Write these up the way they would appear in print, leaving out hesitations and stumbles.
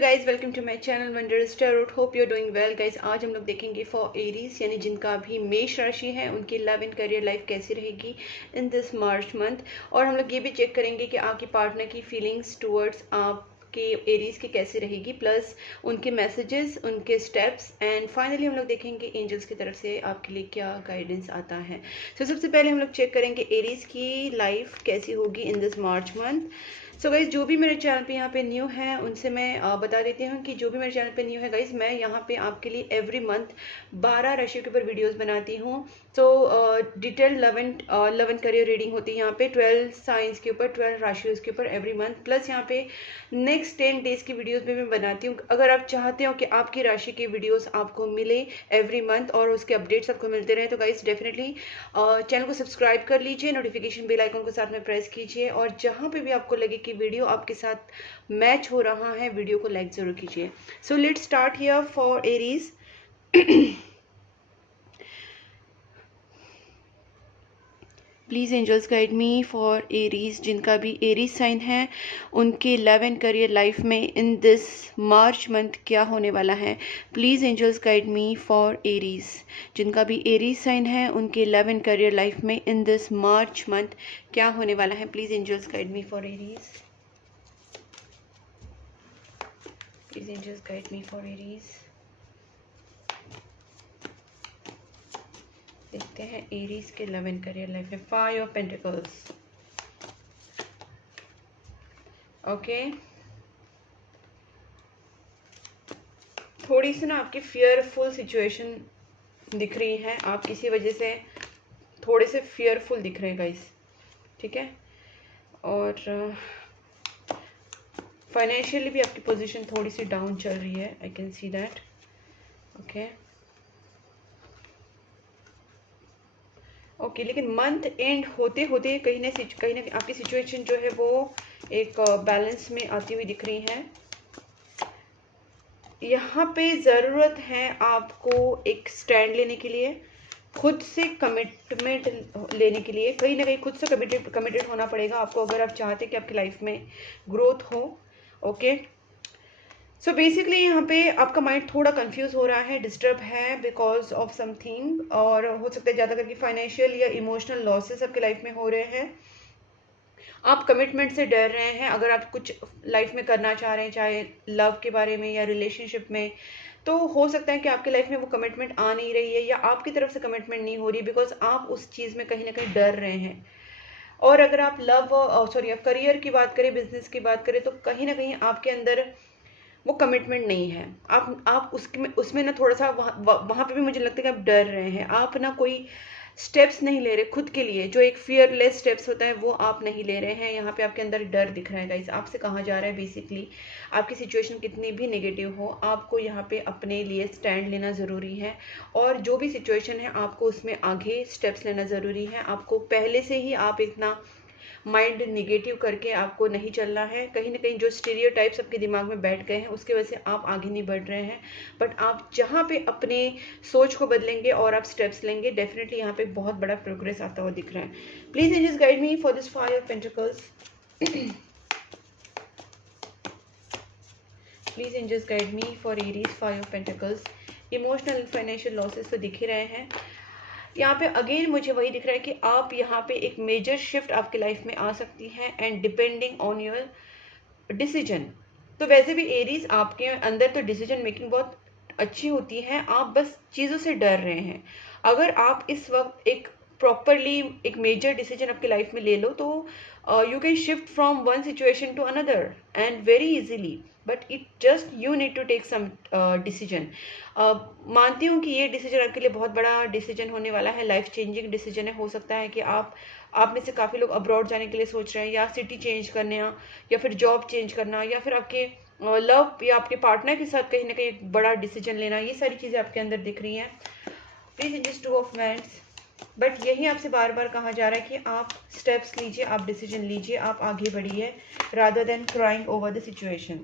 Guys, welcome to my channel wondrous tarot. Hope you are doing well guys. आज हम लोग देखेंगे for Aries यानी जिनका भी मेष राशि है उनकी लव एंड करियर लाइफ कैसी रहेगी इन दिस मार्च मंथ। और हम लोग ये भी चेक करेंगे कि आपकी पार्टनर की फीलिंग्स टुवर्ड्स आपके एरीज की कैसी रहेगी, प्लस उनके मैसेजेस, उनके स्टेप्स, एंड फाइनली हम लोग देखेंगे एंजल्स की तरफ से आपके लिए क्या गाइडेंस आता है। सबसे पहले हम लोग चेक करेंगे एरीज की लाइफ कैसी होगी इन this March month. So guys, जो भी मेरे चैनल पे यहाँ पे न्यू है उनसे मैं बता देती हूँ कि जो भी मेरे चैनल पे न्यू है गाइज, मैं यहाँ पे आपके लिए एवरी मंथ 12 राशियों के ऊपर वीडियोस बनाती हूँ। सो detail love and career reading होती है यहाँ पे 12 साइंस के ऊपर, 12 राशियों के ऊपर एवरी मंथ। प्लस यहाँ पे नेक्स्ट 10 डेज की वीडियोस भी मैं बनाती हूँ। अगर आप चाहते हो कि आपकी राशि के वीडियोस आपको मिले एवरी मंथ और उसके अपडेट्स आपको मिलते रहे, तो गाइज डेफिनेटली चैनल को सब्सक्राइब कर लीजिए, नोटिफिकेशन बेल आइकन को साथ में प्रेस कीजिए, और जहाँ पे भी आपको लगे कि वीडियो आपके साथ मैच हो रहा है वीडियो को लाइक जरूर कीजिए। So let's start here for Aries. Please angels guide me for Aries, जिनका भी एरीज साइन है उनके लव एंड करियर लाइफ में इन दिस मार्च मंथ क्या होने वाला है। Please angels guide me for Aries, जिनका भी एरीज साइन है उनके लव एंड करियर लाइफ में इन दिस मार्च मंथ क्या होने वाला है। Please angels guide me for Aries. Please angels guide me for Aries. देखते हैं एरीज के लव एंड करियर लाइफ में। 5 ऑफ पेंटिकल्स। ओके, थोड़ी सी ना आपकी फियरफुल सिचुएशन दिख रही है, आप किसी वजह से थोड़े से फियरफुल दिख रहे हैं गाइस, ठीक है। और फाइनेंशियली भी आपकी पोजीशन थोड़ी सी डाउन चल रही है, I can see that. Okay, लेकिन मंथ एंड होते होते कहीं ना आपकी सिचुएशन जो है वो एक बैलेंस में आती हुई दिख रही है। यहाँ पे ज़रूरत है आपको एक स्टैंड लेने के लिए, खुद से कमिटमेंट लेने के लिए, कहीं ना कहीं खुद से कमिटेड होना पड़ेगा आपको, अगर आप चाहते हैं कि आपकी लाइफ में ग्रोथ हो। ओके, सो बेसिकली यहाँ पे आपका माइंड थोड़ा कंफ्यूज हो रहा है, डिस्टर्ब है बिकॉज ऑफ समथिंग, और हो सकता है ज़्यादा करके फाइनेंशियल या इमोशनल लॉसेस आपके लाइफ में हो रहे हैं। आप कमिटमेंट से डर रहे हैं, अगर आप कुछ लाइफ में करना चाह रहे हैं, चाहे लव के बारे में या रिलेशनशिप में, तो हो सकता है कि आपकी लाइफ में वो कमिटमेंट आ नहीं रही है या आपकी तरफ से कमिटमेंट नहीं हो रही, बिकॉज आप उस चीज़ में कहीं ना कहीं डर रहे हैं। और अगर आप करियर की बात करें, बिजनेस की बात करें, तो कहीं ना कहीं आपके अंदर वो कमिटमेंट नहीं है। आप उसमें ना थोड़ा सा वहाँ पे भी मुझे लगता है कि आप डर रहे हैं, आप ना कोई स्टेप्स नहीं ले रहे खुद के लिए, जो एक फियरलेस स्टेप्स होता है वो आप नहीं ले रहे हैं। यहाँ पे आपके अंदर डर दिख रहा है गाइस, आपसे कहा जा रहा है बेसिकली आपकी सिचुएशन कितनी भी नेगेटिव हो, आपको यहाँ पे अपने लिए स्टैंड लेना ज़रूरी है, और जो भी सिचुएशन है आपको उसमें आगे स्टेप्स लेना ज़रूरी है। आपको पहले से ही आप इतना माइंड निगेटिव करके आपको नहीं चलना है, कहीं ना कहीं जो स्टीरियोटाइप्स आपके दिमाग में बैठ गए हैं उसकी वजह से आप आगे नहीं बढ़ रहे हैं। बट आप जहाँ पे अपने सोच को बदलेंगे और आप स्टेप्स लेंगे, डेफिनेटली यहाँ पे बहुत बड़ा प्रोग्रेस आता हुआ दिख रहा है। Please angels guide me for this 5 of pentacles. Please angels guide me for Aries 5 of pentacles. Emotional financial losses तो दिख ही रहे हैं यहाँ पे। अगेन मुझे वही दिख रहा है कि आप यहाँ पे एक मेजर शिफ्ट आपके लाइफ में आ सकती है, and depending on your decision. तो वैसे भी एरीज आपके अंदर तो डिसीजन मेकिंग बहुत अच्छी होती है, आप बस चीज़ों से डर रहे हैं। अगर आप इस वक्त एक प्रॉपरली एक मेजर डिसीजन आपकी लाइफ में ले लो, तो you can shift from one situation to another and very easily, but it just you need to take some decision. मानती हूँ कि ये डिसीजन आपके लिए बहुत बड़ा डिसीजन होने वाला है, लाइफ चेंजिंग डिसीजन है। हो सकता है कि आप में से काफ़ी लोग अब्रॉड जाने के लिए सोच रहे हैं, या सिटी चेंज करने, या फिर जॉब चेंज करना, या फिर आपके लव या आपके पार्टनर के साथ कहीं ना कहीं एक बड़ा डिसीजन लेना, ये सारी चीज़ें आपके अंदर दिख रही हैं। Please in this 2 of wands. But यही आपसे बार बार कहा जा रहा है कि आप स्टेप्स लीजिए, आप डिसीजन लीजिए, आप आगे बढ़िए, rather than crying over the situation.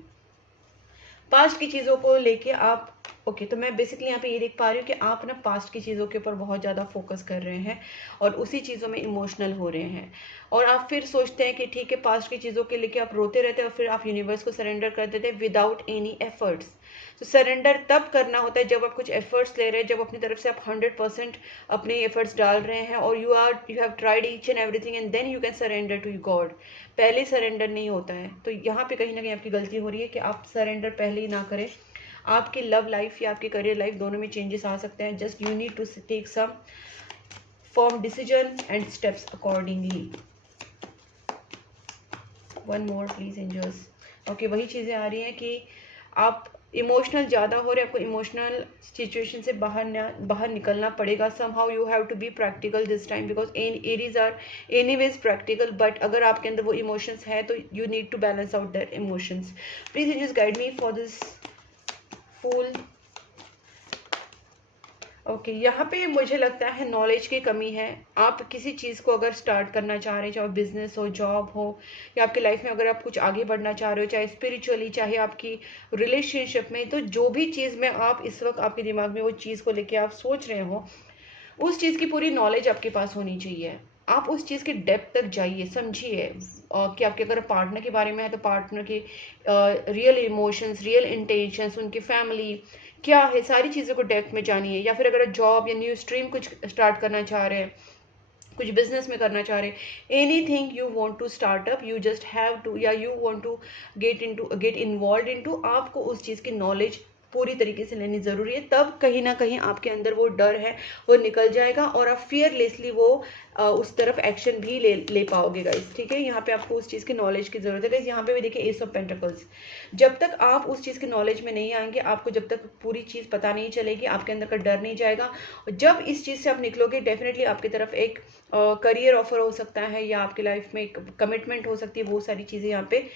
Past की चीज़ों को लेके आप ओके तो मैं बेसिकली यहाँ पे ये देख पा रही हूँ कि आप ना पास्ट की चीज़ों के ऊपर बहुत ज़्यादा फोकस कर रहे हैं और उसी चीज़ों में इमोशनल हो रहे हैं, और आप फिर सोचते हैं कि ठीक है पास्ट की चीज़ों के लेके आप रोते रहते हैं और फिर आप यूनिवर्स को सरेंडर कर देते हैं विदाउट एनी एफर्ट्स। तो सरेंडर तब करना होता है जब आप कुछ एफर्ट्स ले रहे हैं, जब अपनी तरफ से आप 100% अपने एफर्ट्स डाल रहे हैं और you have tried each and everything and then you can surrender to God. पहले सरेंडर नहीं होता है, तो यहाँ पे कहीं ना कहीं आपकी गलती हो रही है कि आप सरेंडर पहले ही ना करें। आपकी लव लाइफ या आपकी करियर लाइफ दोनों में चेंजेस आ सकते हैं, just you need to take some form decision and steps accordingly. One more please angels. Okay वही चीज़ें आ रही हैं कि आप इमोशनल ज़्यादा हो रहे हैं, आपको इमोशनल सिचुएशन से बाहर निकलना पड़ेगा। Somehow you have to be practical this time because Aries are anyways practical, but अगर आपके अंदर वो इमोशंस है तो you need to balance out that emotions. Please just guide me for this fool. Okay यहाँ पे मुझे लगता है नॉलेज की कमी है। आप किसी चीज़ को अगर स्टार्ट करना चाह रहे हैं, चाहे बिजनेस हो, जॉब हो, या आपकी लाइफ में अगर आप कुछ आगे बढ़ना चाह रहे हो, चाहे स्पिरिचुअली, चाहे आपकी रिलेशनशिप में, तो जो भी चीज़ में आप इस वक्त आपके दिमाग में वो चीज़ को लेके आप सोच रहे हो, उस चीज़ की पूरी नॉलेज आपके पास होनी चाहिए। आप उस चीज़ के डेप्थ तक जाइए, समझिए कि आपके अगर पार्टनर के बारे में है तो पार्टनर के रियल इमोशंस, रियल इंटेंशंस, उनकी फैमिली क्या है, सारी चीज़ों को डेप्थ में जानिए। या फिर अगर जॉब या न्यू स्ट्रीम कुछ स्टार्ट करना चाह रहे हैं, कुछ बिजनेस में करना चाह रहे हैं, anything you want to start up, you just have to, या you want to get involve into, आपको उस चीज़ की नॉलेज पूरी तरीके से लेनी ज़रूरी है। तब कहीं ना कहीं आपके अंदर वो डर है वो निकल जाएगा और आप फियरलेसली वो उस तरफ एक्शन भी ले पाओगे गाइस। ठीक है, यहाँ पे आपको उस चीज़ की नॉलेज की ज़रूरत है गाइस। यहाँ पे भी देखिए एस ऑफ पेंटिकल्स, जब तक आप उस चीज़ की नॉलेज में नहीं आएंगे, आपको जब तक पूरी चीज़ पता नहीं चलेगी, आपके अंदर का डर नहीं जाएगा। जब इस चीज़ से आप निकलोगे डेफिनेटली आपकी तरफ एक करियर ऑफर हो सकता है या आपकी लाइफ में एक कमिटमेंट हो सकती है, वो सारी चीज़ें यहाँ पे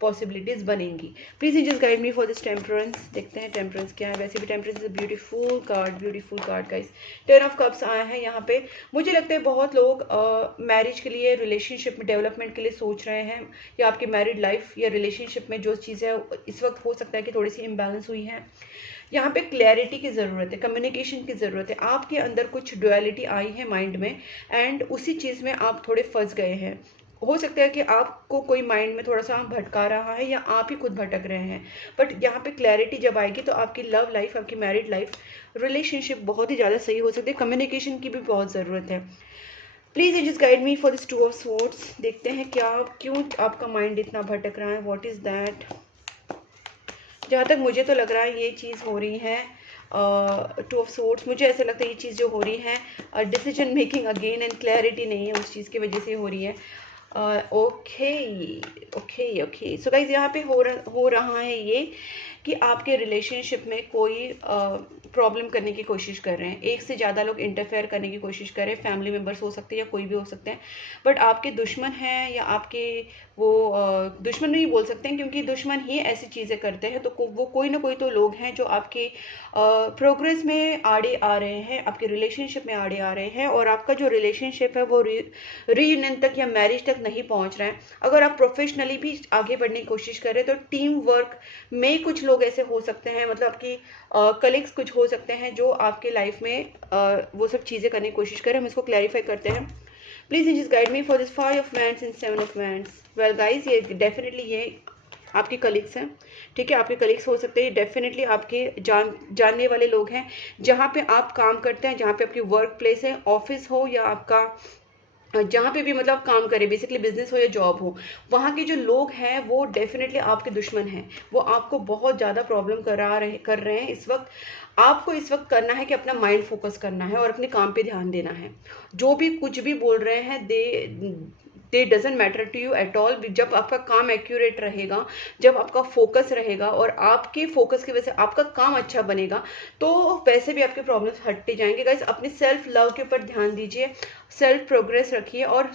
पॉसिबिलिटीज बनेंगी। Please just guide me for this temperance. देखते हैं टेम्परेंस क्या है। वैसे भी temperance is beautiful card guys. 10 of cups आया है यहाँ पे। मुझे लगता है बहुत लोग मैरिज के लिए, रिलेशनशिप में डेवलपमेंट के लिए सोच रहे हैं, या आपकी मैरिड लाइफ या रिलेशनशिप में जो चीज़ें इस वक्त हो सकता है कि थोड़ी सी इम्बैलेंस हुई है। यहाँ पे क्लैरिटी की ज़रूरत है, कम्युनिकेशन की ज़रूरत है। आपके अंदर कुछ डुअलिटी आई है माइंड में एंड उसी चीज़ में आप थोड़े फंस गए हैं। हो सकता है कि आपको कोई माइंड में थोड़ा सा भटका रहा है या आप ही खुद भटक रहे हैं, बट यहाँ पे क्लैरिटी जब आएगी तो आपकी लव लाइफ, आपकी मैरिड लाइफ, रिलेशनशिप बहुत ही ज़्यादा सही हो सकती है। कम्युनिकेशन की भी बहुत ज़रूरत है। Please just guide me for this 2 of swords. देखते हैं क्यों आपका माइंड इतना भटक रहा है, व्हाट इज़ दैट। जहाँ तक मुझे तो लग रहा है ये चीज़ हो रही है 2 ऑफ स्वॉर्ड्स। मुझे ऐसा लगता है ये चीज़ जो हो रही है decision making again and clarity नहीं है, उस चीज़ की वजह से हो रही है। ओके सो गाइज यहाँ पे हो रहा है ये कि आपके रिलेशनशिप में कोई प्रॉब्लम करने की कोशिश कर रहे हैं, एक से ज़्यादा लोग इंटरफेयर करने की कोशिश कर रहे हैं। फैमिली मेम्बर्स हो सकते हैं या कोई भी हो सकते हैं, बट आपके दुश्मन हैं या आपके वो दुश्मन नहीं बोल सकते हैं क्योंकि दुश्मन ही ऐसी चीज़ें करते हैं। तो वो कोई ना कोई तो लोग हैं जो आपके प्रोग्रेस में आड़े आ रहे हैं, आपके रिलेशनशिप में आड़े आ रहे हैं, और आपका जो रिलेशनशिप है वो रीयूनियन तक या मैरिज तक नहीं पहुंच रहा है। अगर आप प्रोफेशनली भी आगे बढ़ने की कोशिश कर रहे हैं तो टीम वर्क में कुछ लोग ऐसे हो सकते हैं, मतलब आपकी कलीग्स कुछ हो सकते हैं जो आपके लाइफ में वो सब चीज़ें करने की कोशिश करें। हम इसको क्लैरिफाई करते हैं। Please just guide me for this 5 of wands and 7 of wands. Well guys ये डेफिनेटली ये आपके कलीग्स हैं। ठीक है, आपके कलीग्स हो सकते हैं, डेफिनेटली आपके जानने वाले लोग हैं। जहाँ पे आप काम करते हैं, जहाँ पे आपकी वर्क प्लेस है, ऑफिस हो या आपका जहाँ पे भी मतलब काम करे, बेसिकली बिजनेस हो या जॉब हो, वहाँ के जो लोग हैं वो डेफिनेटली आपके दुश्मन हैं। वो आपको बहुत ज़्यादा प्रॉब्लम कर रहे हैं इस वक्त। आपको इस वक्त करना है कि अपना माइंड फोकस करना है और अपने काम पे ध्यान देना है। जो भी कुछ भी बोल रहे हैं they doesn't matter to you at all. जब आपका काम एक्यूरेट रहेगा, जब आपका फोकस रहेगा और आपके फोकस की वजह से आपका काम अच्छा बनेगा, तो वैसे भी आपके प्रॉब्लम्स हटते जाएंगे। गाइस अपने सेल्फ लव के ऊपर ध्यान दीजिए, सेल्फ प्रोग्रेस रखिए और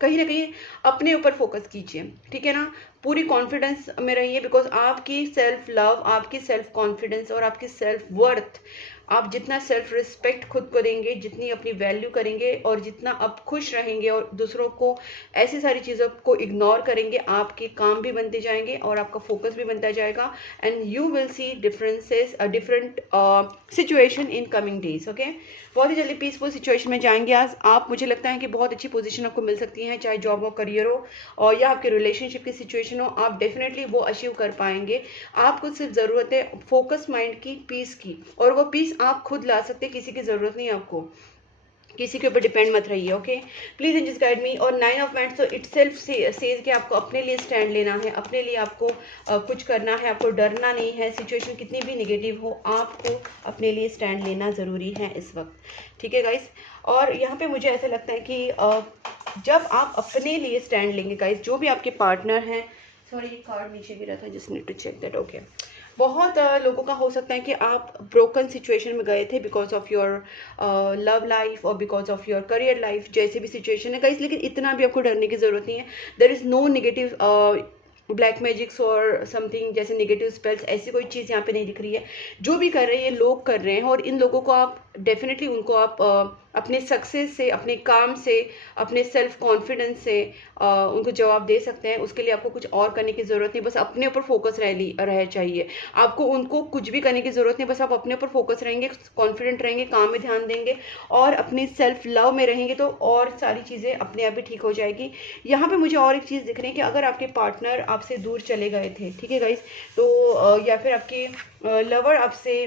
कहीं ना कहीं अपने ऊपर फोकस कीजिए। ठीक है ना, पूरी कॉन्फिडेंस में रहिए, बिकॉज आपकी सेल्फ लव, आपकी सेल्फ कॉन्फिडेंस और आपकी सेल्फ वर्थ आप जितना सेल्फ रिस्पेक्ट खुद को देंगे, जितनी अपनी वैल्यू करेंगे और जितना आप खुश रहेंगे और दूसरों को ऐसी सारी चीज़ों को इग्नोर करेंगे, आपके काम भी बनते जाएंगे और आपका फोकस भी बनता जाएगा and you will see differences different situation in coming days. Okay, बहुत ही जल्दी पीसफुल सिचुएशन में जाएंगे आज आप। मुझे लगता है कि बहुत अच्छी पोजीशन आपको मिल सकती है, चाहे जॉब हो, करियर हो और या आपके रिलेशनशिप की सिचुएशन हो, आप डेफिनेटली वो अचीव कर पाएंगे। आपको सिर्फ ज़रूरत है फोकस माइंड की, पीस की, और वो पीस आप खुद ला सकते हैं, किसी की ज़रूरत नहीं है आपको, किसी के ऊपर डिपेंड मत रहिए। Okay, please angels guide me. और 9 ऑफ वांड्स तो इटसेल्फ सेज कि आपको अपने लिए स्टैंड लेना है, अपने लिए आपको कुछ करना है, आपको डरना नहीं है। सिचुएशन कितनी भी नेगेटिव हो, आपको अपने लिए स्टैंड लेना ज़रूरी है इस वक्त, ठीक है गाइस। और यहाँ पे मुझे ऐसा लगता है कि जब आप अपने लिए स्टैंड लेंगे गाइस, जो भी आपके पार्टनर हैं, सॉरी कार्ड नीचे गिरा था, just need to check that. Okay, बहुत लोगों का हो सकता है कि आप ब्रोकन सिचुएशन में गए थे because of your love life और because of your career life, जैसे भी सिचुएशन है गाइस। लेकिन इतना भी आपको डरने की ज़रूरत नहीं है। There is no negative black magics और समथिंग जैसे नेगेटिव स्पेल्स, ऐसी कोई चीज़ यहाँ पे नहीं दिख रही है। जो भी कर रहे हैं ये लोग कर रहे हैं और इन लोगों को आप डेफिनेटली उनको आप अपने सक्सेस से, अपने काम से, अपने सेल्फ कॉन्फिडेंस से उनको जवाब दे सकते हैं। उसके लिए आपको कुछ और करने की ज़रूरत नहीं, बस अपने ऊपर फोकस रह चाहिए। आपको उनको कुछ भी करने की ज़रूरत नहीं, बस आप अपने ऊपर फोकस रहेंगे, कॉन्फिडेंट रहेंगे, काम में ध्यान देंगे और अपनी सेल्फ लव में रहेंगे तो और सारी चीज़ें अपने आप ही ठीक हो जाएगी। यहाँ पे मुझे और एक चीज़ दिख रही है कि अगर आपके पार्टनर आपसे दूर चले गए थे, ठीक है गाइस, तो या फिर आपके लवर आपसे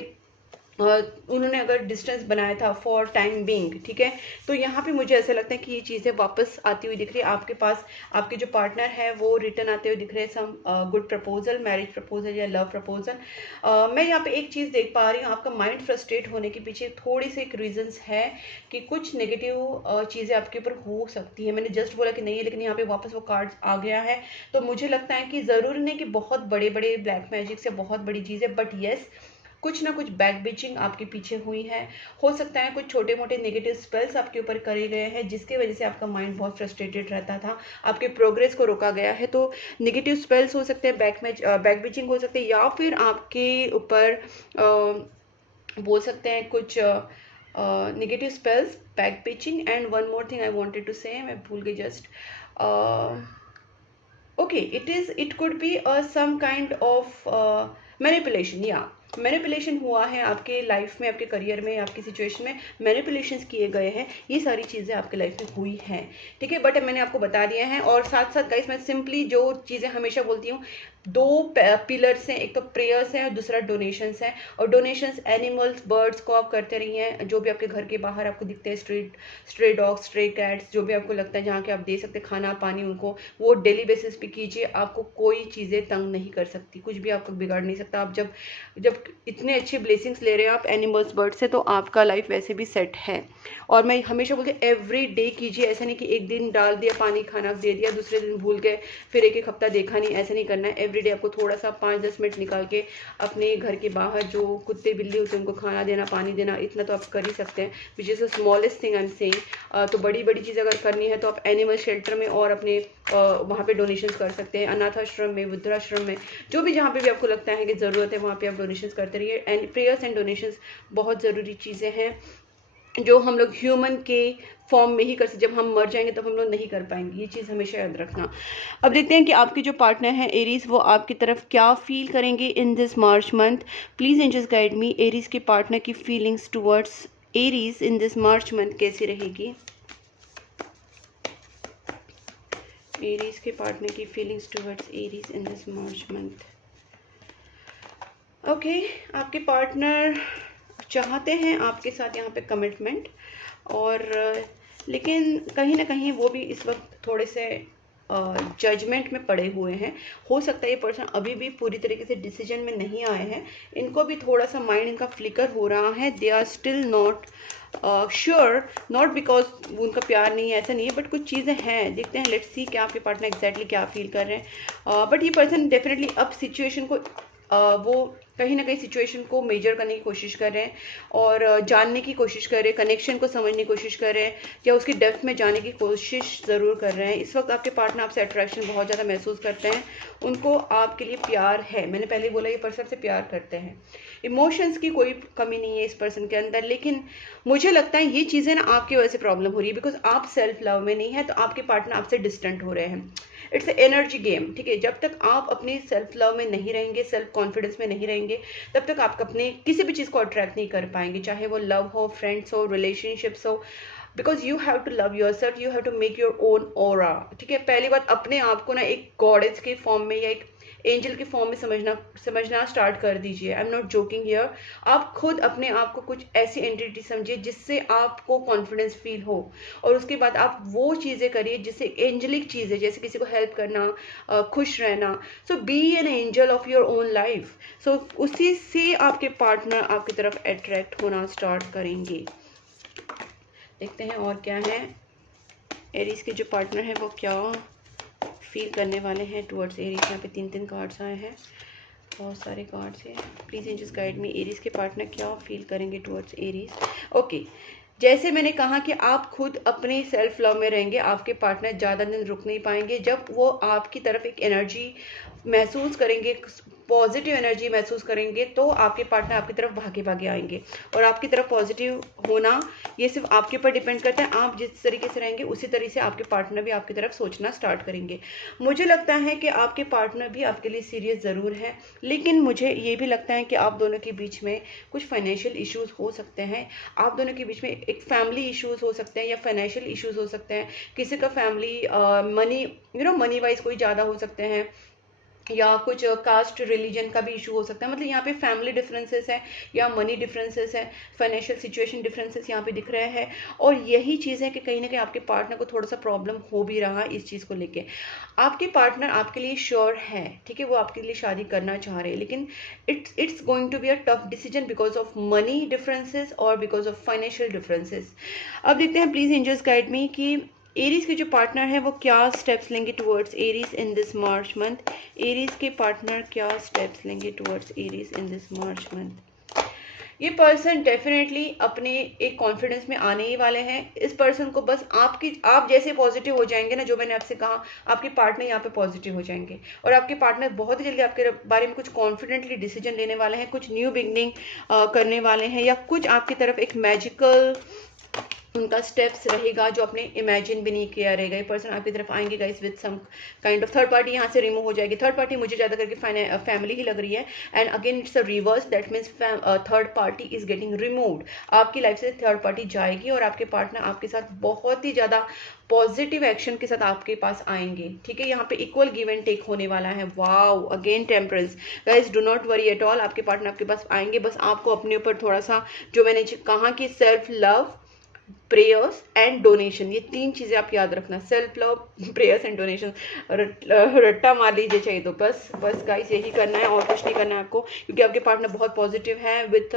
उन्होंने अगर डिस्टेंस बनाया था फॉर टाइम बीइंग, ठीक है, तो यहाँ पे मुझे ऐसा लगता है कि ये चीज़ें वापस आती हुई दिख रही है आपके पास। आपके जो पार्टनर है वो रिटर्न आते हुए दिख रहे हैं, some good proposal, marriage proposal या लव प्रपोजल। मैं यहाँ पे एक चीज़ देख पा रही हूँ, आपका माइंड फ्रस्ट्रेट होने के पीछे थोड़ी सी एक रीजंस है कि कुछ नेगेटिव चीज़ें आपके ऊपर हो सकती है। मैंने जस्ट बोला कि नहीं है, लेकिन यहाँ पे वापस वो कार्ड आ गया है। तो मुझे लगता है कि ज़रूरी नहीं कि बहुत बड़े बड़े ब्लैक मैजिक से बहुत बड़ी चीज़ें, बट येस कुछ ना कुछ बैक बिचिंग आपके पीछे हुई है। हो सकता है कुछ छोटे मोटे नेगेटिव स्पेल्स आपके ऊपर करे गए हैं जिसकी वजह से आपका माइंड बहुत फ्रस्ट्रेटेड रहता था, आपके प्रोग्रेस को रोका गया है। तो नेगेटिव स्पेल्स हो सकते हैं, बैक बिचिंग हो सकते हैं, या फिर आपके ऊपर बोल सकते हैं कुछ negative spells, back bitching. And one more thing I wanted to say, मैं भूल गई just. Okay, it could be some kind of manipulation, या मैनिपुलेशन हुआ है आपके लाइफ में, आपके करियर में, आपकी सिचुएशन में मैनिपुलेशंस किए गए हैं। ये सारी चीज़ें आपके लाइफ में हुई हैं, ठीक है, बट मैंने आपको बता दिया है। और साथ साथ गाइस मैं सिंपली जो चीज़ें हमेशा बोलती हूँ, दो पिलर्स हैं, एक तो प्रेयर्स हैं और दूसरा डोनेशंस हैं। और डोनेशंस एनिमल्स, बर्ड्स को आप करते रहिए, जो भी आपके घर के बाहर आपको दिखते हैं, स्ट्रे डॉग्स, स्ट्रे कैट्स, जो भी आपको लगता है जहाँ के आप दे सकते हैं खाना पानी उनको, वो डेली बेसिस पे कीजिए। आपको कोई चीज़ें तंग नहीं कर सकती, कुछ भी आपको बिगाड़ नहीं सकता। आप जब इतने अच्छे ब्लेसिंग्स ले रहे हैं आप एनिमल्स, बर्ड से, तो आपका लाइफ वैसे भी सेट है। और मैं हमेशा बोलती हूँ एवरी डे कीजिए, ऐसा नहीं कि एक दिन डाल दिया पानी खाना दे दिया, दूसरे दिन भूल गए, फिर एक हफ्ता देखा नहीं, ऐसा नहीं करना है। एवरी डे आपको थोड़ा सा 5-10 मिनट निकाल के अपने घर के बाहर जो कुत्ते बिल्ली होते हैं उनको खाना देना, पानी देना, इतना तो आप कर ही सकते हैं, which is the smallest thing I am saying. तो बड़ी बड़ी चीज़ अगर करनी है तो आप एनिमल शेल्टर में और अपने वहाँ पे डोनेशन कर सकते हैं, अनाथ आश्रम में, वृद्धाश्रम में, जो भी जहाँ पे भी आपको लगता है कि ज़रूरत है वहाँ पे आप डोनेशन करते रहिए। एंड प्रेयर्स एंड डोनेशंस बहुत ज़रूरी चीज़ें हैं जो हम लोग ह्यूमन के फॉर्म में ही कर सकते, जब हम मर जाएंगे तब हम लोग नहीं कर पाएंगे, ये चीज़ हमेशा याद रखना। अब देखते हैं कि आपके जो पार्टनर हैं एरीज, वो आपकी तरफ क्या फील करेंगे in this March month. Please angels guide me, Aries के पार्टनर की feelings towards Aries in this March month कैसी रहेगी। एरीज के पार्टनर की feelings towards Aries in this March month. Okay, आपके पार्टनर चाहते हैं आपके साथ यहाँ पे कमिटमेंट, और लेकिन कहीं ना कहीं वो भी इस वक्त थोड़े से जजमेंट में पड़े हुए हैं। हो सकता है ये पर्सन अभी भी पूरी तरीके से डिसीजन में नहीं आए हैं, इनको भी थोड़ा सा माइंड इनका फ्लिकर हो रहा है। They are still not sure, not because उनका प्यार नहीं है, ऐसा नहीं है, बट कुछ चीज़ें हैं। देखते हैं, लेट्स सी क्या आपके पार्टनर एग्जैक्टली क्या फील कर रहे हैं। बट ये पर्सन डेफिनेटली अब सिचुएशन को वो कहीं ना कहीं सिचुएशन को मेजर करने की कोशिश कर रहे हैं और जानने की कोशिश कर रहे हैं, कनेक्शन को समझने की कोशिश कर रहे हैं या उसकी डेप्थ में जाने की कोशिश ज़रूर कर रहे हैं। इस वक्त आपके पार्टनर आपसे अट्रैक्शन बहुत ज़्यादा महसूस करते हैं, उनको आपके लिए प्यार है। मैंने पहले बोला ये पर्सन से प्यार करते हैं, इमोशंस की कोई कमी नहीं है इस पर्सन के अंदर, लेकिन मुझे लगता है ये चीज़ें ना आपकी वजह से प्रॉब्लम हो रही है, बिकॉज आप सेल्फ लव में नहीं है तो आपके पार्टनर आपसे डिस्टेंट हो रहे हैं। इट्स एनर्जी गेम, ठीक है। जब तक आप अपनी सेल्फ लव में नहीं रहेंगे, सेल्फ कॉन्फिडेंस में नहीं रहेंगे, तब तक आप अपने किसी भी चीज़ को अट्रैक्ट नहीं कर पाएंगे, चाहे वो लव हो, फ्रेंड्स हो, रिलेशनशिप्स हो, because you have to love yourself, you have to make your own aura, ठीक है। पहली बात, अपने आप को ना एक गॉडेस के फॉर्म में या एक एंजल के फॉर्म में समझना स्टार्ट कर दीजिए। आई एम नॉट जोकिंग हियर। आप खुद अपने आप को कुछ ऐसी एंटिटी समझिए जिससे आपको कॉन्फिडेंस फील हो, और उसके बाद आप वो चीज़ें करिए जिससे एंजलिक चीज़ें, जैसे किसी को हेल्प करना, खुश रहना। So be an angel of your own life. So उसी से आपके पार्टनर आपकी तरफ अट्रैक्ट होना स्टार्ट करेंगे। देखते हैं और क्या है एरीज के जो पार्टनर है वो क्या फील करने वाले हैं टुवर्ड्स एरीज। यहाँ पे 3 कार्ड्स आए हैं, बहुत सारे कार्ड्स हैं। Please angels guide me, Aries के पार्टनर क्या फील करेंगे टुवर्ड्स एरीज। ओके, जैसे मैंने कहा कि आप खुद अपनी सेल्फ लव में रहेंगे, आपके पार्टनर ज़्यादा दिन रुक नहीं पाएंगे। जब वो आपकी तरफ एक एनर्जी महसूस करेंगे, पॉजिटिव एनर्जी महसूस करेंगे, तो आपके पार्टनर आपकी तरफ भागे भागे आएंगे। और आपकी तरफ पॉजिटिव होना ये सिर्फ आपके ऊपर डिपेंड करता है। आप जिस तरीके से रहेंगे उसी तरीके से आपके पार्टनर भी आपकी तरफ सोचना स्टार्ट करेंगे। मुझे लगता है कि आपके पार्टनर भी आपके लिए सीरियस ज़रूर है, लेकिन मुझे ये भी लगता है कि आप दोनों के बीच में कुछ फाइनेंशियल इश्यूज़ हो सकते हैं। आप दोनों के बीच में एक फैमिली इश्यूज़ हो सकते हैं या फाइनेंशियल इश्यूज़ हो सकते हैं। किसी का फैमिली मनी मनी वाइज कोई ज़्यादा हो सकते हैं, या कुछ कास्ट रिलीजन का भी इशू हो सकता है। मतलब यहाँ पे फैमिली डिफरेंसेस है या मनी डिफरेंसेस है, फाइनेंशियल सिचुएशन डिफरेंसेस यहाँ पे दिख रहे हैं। और यही चीज़ है कि कहीं ना कहीं आपके पार्टनर को थोड़ा सा प्रॉब्लम हो भी रहा है इस चीज़ को लेके। आपके पार्टनर आपके लिए श्योर है, ठीक है, वो आपके लिए शादी करना चाह रहे हैं, लेकिन it's going to be a tough decision because of money differences और बिकॉज ऑफ फाइनेंशियल डिफरेंसेस। अब देखते हैं प्लीज़ एंजल्स गाइड मी कि एरीज के जो पार्टनर है वो क्या स्टेप्स लेंगे towards Aries in this March month. Aries के पार्टनर क्या स्टेप्स लेंगे towards Aries in this March month. ये पर्सन डेफिनेटली अपने एक कॉन्फिडेंस में आने ही वाले हैं। इस पर्सन को बस आप जैसे पॉजिटिव हो जाएंगे ना, जो मैंने आपसे कहा, आपके पार्टनर यहाँ पे पॉजिटिव हो जाएंगे और आपके पार्टनर बहुत ही जल्दी आपके बारे में कुछ कॉन्फिडेंटली डिसीजन लेने वाले हैं, कुछ न्यू बिगनिंग करने वाले हैं, या कुछ आपकी तरफ एक मैजिकल उनका स्टेप्स रहेगा जो आपने इमेजिन भी नहीं किया रहेगा। ये पर्सन आपकी तरफ आएंगे guys with some kind of third party यहाँ से रिमूव हो जाएगी। थर्ड पार्टी मुझे ज़्यादा करके फैमिली ही लग रही है, and again it's a reverse, that means third party is getting removed. आपकी लाइफ से थर्ड पार्टी जाएगी और आपके पार्टनर आपके साथ बहुत ही ज़्यादा पॉजिटिव एक्शन के साथ आपके पास आएंगे, ठीक है। यहाँ पे इक्वल गिव एंड टेक होने वाला है। Wow, again temperance. Guys do not worry at all, आपके पार्टनर आपके पास आएंगे, बस आपको अपने ऊपर थोड़ा सा, जो मैंने कहा कि self love, prayers and donation, ये 3 चीज़ें आप याद रखना। Self love, prayers and donation, रट्टा मार लीजिए चाहिए तो बस गाइस यही करना है और कुछ नहीं करना है आपको, क्योंकि आपके पार्टनर बहुत पॉजिटिव है with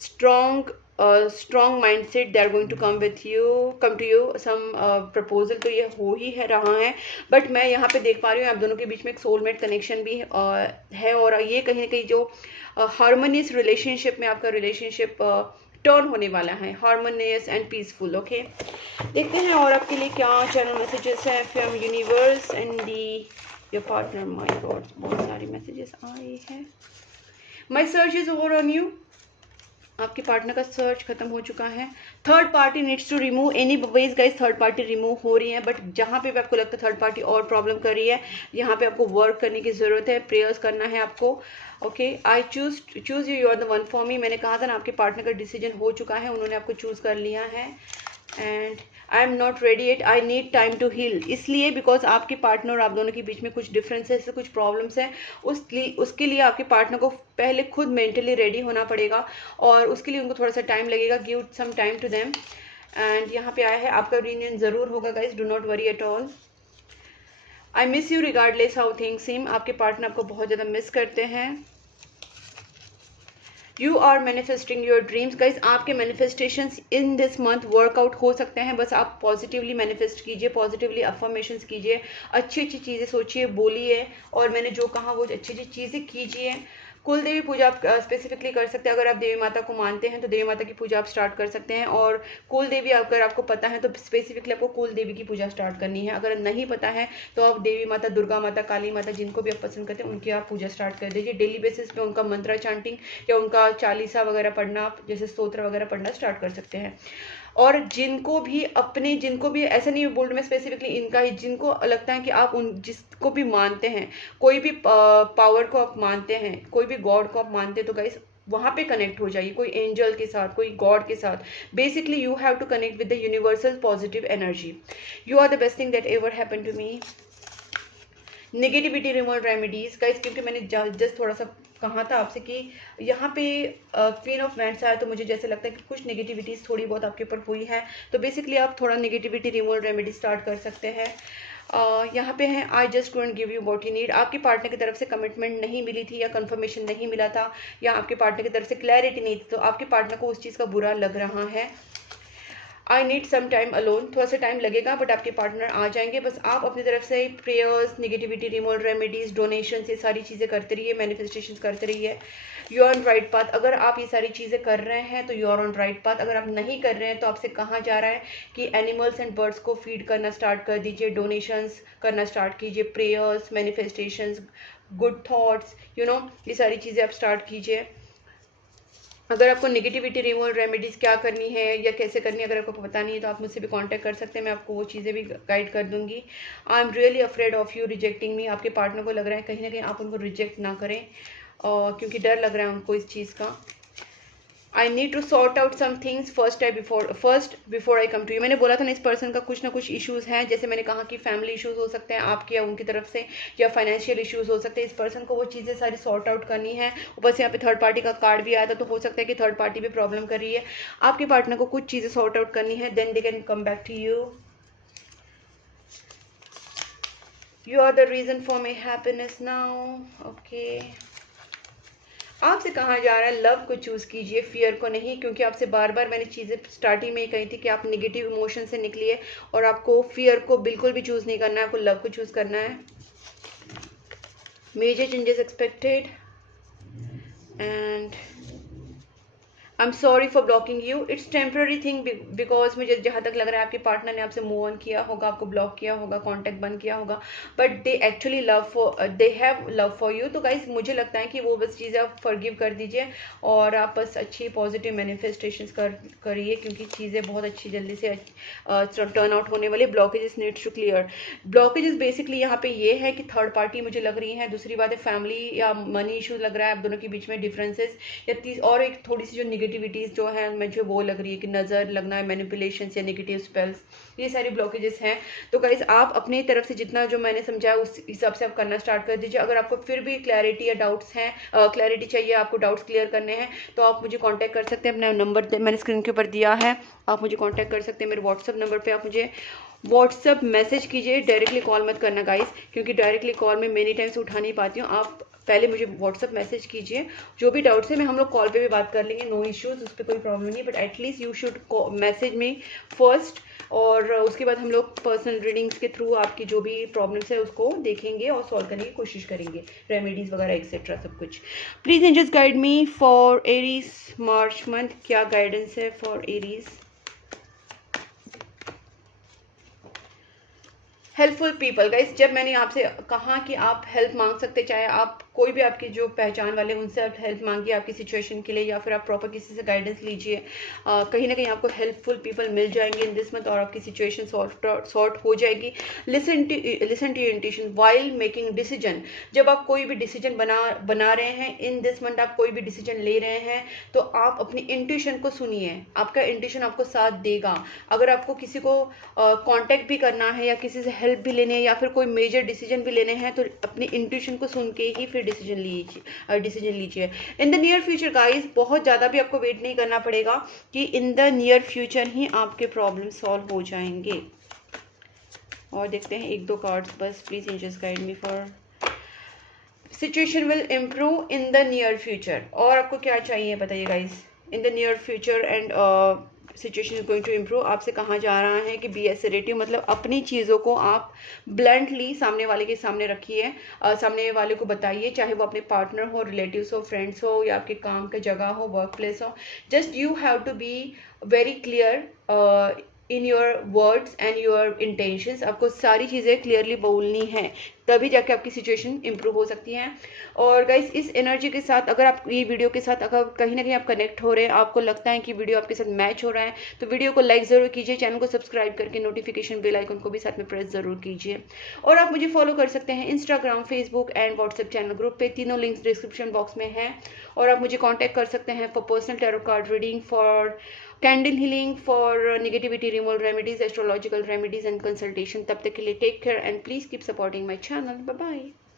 strong mind set. They are going to come to you some proposal, तो ये हो ही है रहा है। बट मैं यहाँ पे देख पा रही हूँ आप दोनों के बीच में एक सोलमेट कनेक्शन भी है, और ये कहीं ना कहीं जो हार्मोनियस रिलेशनशिप में आपका रिलेशनशिप टर्न होने वाला है, हार्मोनियस एंड पीसफुल। ओके, देखते हैं और आपके लिए क्या चैनल मैसेजेस हैं from universe and your partner. My god, बहुत सारे मैसेजेस आए हैं। My search is over on you, आपके पार्टनर का सर्च खत्म हो चुका है। Third party needs to remove anyways guys, third party remove हो रही है, बट जहाँ पे भी आपको लगता है थर्ड पार्टी और प्रॉब्लम कर रही है, यहाँ पे आपको वर्क करने की ज़रूरत है, प्रेयर्स करना है आपको। Okay, I choose you are the one for me. मैंने कहा था ना आपके पार्टनर का डिसीजन हो चुका है, उन्होंने आपको चूज़ कर लिया है। And I am not ready it, I need time to heal, इसलिए बिकॉज आपके पार्टनर और आप दोनों के बीच में कुछ डिफरेंसेस है, कुछ प्रॉब्लम्स हैं। उसके लिए आपके पार्टनर को पहले खुद मेंटली रेडी होना पड़ेगा, और उसके लिए उनको थोड़ा सा टाइम लगेगा। Give some time to them. And यहाँ पे आया है आपका रियूनियन ज़रूर होगा guys, do not worry at all. I miss you regardless how things seem, आपके पार्टनर आपको बहुत ज़्यादा मिस करते हैं। You are manifesting your dreams guys, आपके manifestations in this month workout हो सकते हैं। बस आप पॉजिटिवली मैनिफेस्ट कीजिए, पॉजिटिवली अफर्मेशंस कीजिए, अच्छी अच्छी चीज़ें सोचिए, बोलिए, और मैंने जो कहा वो अच्छी अच्छी चीज़ें कीजिए। कुल देवी पूजा आप स्पेसिफिकली कर सकते हैं। अगर आप देवी माता को मानते हैं तो देवी माता की पूजा आप स्टार्ट कर सकते हैं, और कुल देवी अगर आपको पता है तो स्पेसिफिकली आपको कुल देवी की पूजा स्टार्ट करनी है। अगर नहीं पता है तो आप देवी माता, दुर्गा माता, काली माता, जिनको भी आप पसंद करते हैं उनकी आप पूजा स्टार्ट कर दीजिए। डेली बेसिस पे उनका मंत्रा चांटिंग या उनका चालीसा वगैरह पढ़ना, आप जैसे स्तोत्र वगैरह पढ़ना स्टार्ट कर सकते हैं। और जिनको भी ऐसा नहीं बोल रही मैं स्पेसिफिकली इनका ही, जिनको लगता है कि आप उन जिसको भी मानते हैं, कोई भी पावर को आप मानते हैं, कोई भी गॉड को आप मानते हैं, तो गाइस वहां पे कनेक्ट हो जाइए, कोई एंजल के साथ, कोई गॉड के साथ। Basically you have to connect with the universal positive energy. You are the best thing that ever happen to me. Negativity removal remedies guys, क्योंकि मैंने जस्ट थोड़ा सा कहा था आपसे कि यहाँ पे क्वीन ऑफ वैंड्स आया, तो मुझे जैसे लगता है कि कुछ नेगेटिविटीज थोड़ी बहुत आपके ऊपर हुई है, तो बेसिकली आप थोड़ा नेगेटिविटी रिमूवल रेमेडी स्टार्ट कर सकते हैं। यहाँ पे है I just can't give you what you need. आपके पार्टनर की तरफ से कमिटमेंट नहीं मिली थी या कंफर्मेशन नहीं मिला था, या आपके पार्टनर की तरफ से क्लैरिटी नहीं थी, तो आपके पार्टनर को उस चीज़ का बुरा लग रहा है। I need some time alone, थोड़ा सा टाइम लगेगा बट आपके पार्टनर आ जाएंगे। बस आप अपनी तरफ से prayers, negativity removal remedies, donation, ये सारी चीज़ें करते रहिए, मैनिफेस्टेशन करते रहिए। You are on right path. अगर आप ये सारी चीज़ें कर रहे हैं तो you are on right path. अगर आप नहीं कर रहे हैं तो आपसे कहा जा रहा है कि एनिमल्स एंड बर्ड्स को फीड करना स्टार्ट कर दीजिए, डोनेशंस करना स्टार्ट कीजिए, प्रेयर्स, मैनिफेस्टेशंस, गुड थॉट्स, ये सारी चीज़ें आप स्टार्ट कीजिए। अगर आपको नेगेटिविटी रिमूवल रेमेडीज क्या करनी है या कैसे करनी है, अगर आपको पता नहीं है तो आप मुझसे भी कांटेक्ट कर सकते हैं, मैं आपको वो चीज़ें भी गाइड कर दूंगी। I am really afraid of you rejecting me. आपके पार्टनर को लग रहा है कहीं ना कहीं आप उनको रिजेक्ट ना करें, क्योंकि डर लग रहा है उनको इस चीज़ का। I need to sort out some things first before I come to you. मैंने बोला था ना, इस पर्सन का कुछ ना कुछ इश्यूज हैं, जैसे मैंने कहा कि फैमिली इश्यूज हो सकते हैं आपके या उनकी तरफ से, या फाइनेंशियल इश्यूज हो सकते हैं। इस पर्सन को वो चीज़ें सारी सॉर्ट आउट करनी है। ऊपर से यहाँ पे थर्ड पार्टी का कार्ड भी आया था, तो हो सकता है कि थर्ड पार्टी भी प्रॉब्लम कर रही है। आपके पार्टनर को कुछ चीज़ें सॉर्ट आउट करनी है, then they can come back to you. You are the reason for my happiness now. Okay, आपसे कहा जा रहा है लव को चूज़ कीजिए, फियर को नहीं, क्योंकि आपसे बार बार मैंने चीज़ें स्टार्टिंग में ही कही थी कि आप नेगेटिव इमोशन से निकलिए और आपको फियर को बिल्कुल भी चूज़ नहीं करना है, आपको लव को चूज़ करना है। Major changes expected and I am sorry for blocking you, it's temporary thing, because मुझे जहाँ तक लग रहा है आपके पार्टनर ने आपसे मूव ऑन किया होगा, आपको ब्लॉक किया होगा, कॉन्टैक्ट बंद किया होगा, but they actually they have love for you. तो गाइज मुझे लगता है कि वो बस चीज़ें आप फॉरगिव कर दीजिए और आप बस अच्छी पॉजिटिव मैनिफेस्टेशंस करिए, क्योंकि चीज़ें बहुत अच्छी जल्दी से टर्न आउट होने वाली। Blockages needs to clear. Blockages basically यहाँ पे ये है कि थर्ड पार्टी मुझे लग रही है, दूसरी बात है फैमिली या मनी इशूज लग रहा है आप दोनों के बीच में डिफरेंसेस, या और एक थोड़ी सी जो नेगेटिविटीज़ जो है मुझे वो लग रही है कि नज़र लगना है, मैनिपुलेशंस या नेगेटिव स्पेल्स, ये सारी ब्लॉकेजेस हैं। तो गाइस आप अपनी तरफ से जितना जो मैंने समझाया उस हिसाब से आप करना स्टार्ट कर दीजिए। अगर आपको फिर भी क्लैरिटी या डाउट्स हैं, क्लैरिटी चाहिए, आपको डाउट्स क्लियर करने हैं, तो आप मुझे कांटेक्ट कर सकते हैं। अपना नंबर मैंने स्क्रीन के ऊपर दिया है, आप मुझे कांटेक्ट कर सकते हैं। मेरे व्हाट्सअप नंबर पे आप मुझे व्हाट्सअप मैसेज कीजिए, डायरेक्टली कॉल मत करना गाइस, क्योंकि डायरेक्टली कॉल में मेनी टाइम्स उठा नहीं पाती हूँ। आप पहले मुझे व्हाट्सअप मैसेज कीजिए, जो भी डाउट्स है मैं हम लोग कॉल पे भी बात कर लेंगे, नो इश्यूज़, उस पर कोई प्रॉब्लम नहीं, but at least you should message me first, और उसके बाद हम लोग पर्सनल रीडिंग्स के थ्रू आपकी जो भी प्रॉब्लम्स है उसको देखेंगे और सॉल्व करने की कोशिश करेंगे, रेमेडीज़ वगैरह एक्सेट्रा सब कुछ। Please angels guide me for Aries March month, क्या गाइडेंस है for Aries. Helpful people guys, जब मैंने आपसे कहा कि आप हेल्प मांग सकते, चाहे आप कोई भी आपके जो पहचान वाले उनसे आप हेल्प मांगिए आपकी सिचुएशन के लिए, या फिर आप प्रॉपर किसी से गाइडेंस लीजिए, कहीं ना कहीं आपको हेल्पफुल पीपल मिल जाएंगे इन दिस मंथ और आपकी सिचुएशन सॉर्ट हो जाएगी। Listen to your intuition while making decision. जब आप कोई भी डिसीजन बना रहे हैं इन दिस मंथ, आप कोई भी डिसीजन ले रहे हैं तो आप अपनी इंट्यूशन को सुनिए, आपका इंट्यूशन आपको साथ देगा। अगर आपको किसी को कांटेक्ट भी करना है या किसी से हेल्प भी लेने हैं या फिर कोई मेजर डिसीजन भी लेने हैं, तो अपनी इंट्यूशन को सुन के ही फिर डिसीजन लीजिए। इन द नियर फ्यूचर गाइस, बहुत ज़्यादा भी आपको वेट नहीं करना पड़ेगा कि इन द नियर फ्यूचर ही आपके प्रॉब्लम सॉल्व हो जाएंगे। और देखते हैं एक दो कार्ड्स बस, please angels guide me for situation will improve in the near future. और आपको क्या चाहिए बताइए guys, in the near future and situation is going to improve. आपसे कहा जा रहा है कि बी असर्टिव, मतलब अपनी चीज़ों को आप ब्लंटली सामने वाले के सामने रखिए, सामने वाले को बताइए, चाहे वो अपने पार्टनर हो, रिलेटिव्स हो, फ्रेंड्स हो, या आपके काम की जगह हो, वर्क प्लेस हो। Just you have to be very clear in your words and your intentions. आपको सारी चीज़ें क्लियरली बोलनी है, तभी जाके आपकी सिचुएशन इंप्रूव हो सकती है। और गाइस, इस एनर्जी के साथ अगर आप ये वीडियो के साथ अगर कहीं ना कहीं आप कनेक्ट हो रहे हैं, आपको लगता है कि वीडियो आपके साथ मैच हो रहा है, तो वीडियो को लाइक ज़रूर कीजिए, चैनल को सब्सक्राइब करके नोटिफिकेशन बेल आइकन को भी साथ में प्रेस ज़रूर कीजिए। और आप मुझे फॉलो कर सकते हैं Instagram, Facebook and WhatsApp channel group पे, तीनों लिंक्स डिस्क्रिप्शन बॉक्स में हैं। और आप मुझे कॉन्टैक्ट कर सकते हैं for personal tarot card reading, for candle healing, for negativity removal remedies, astrological remedies and consultation. तब तक के लिए take care and please keep supporting my channel. Bye bye.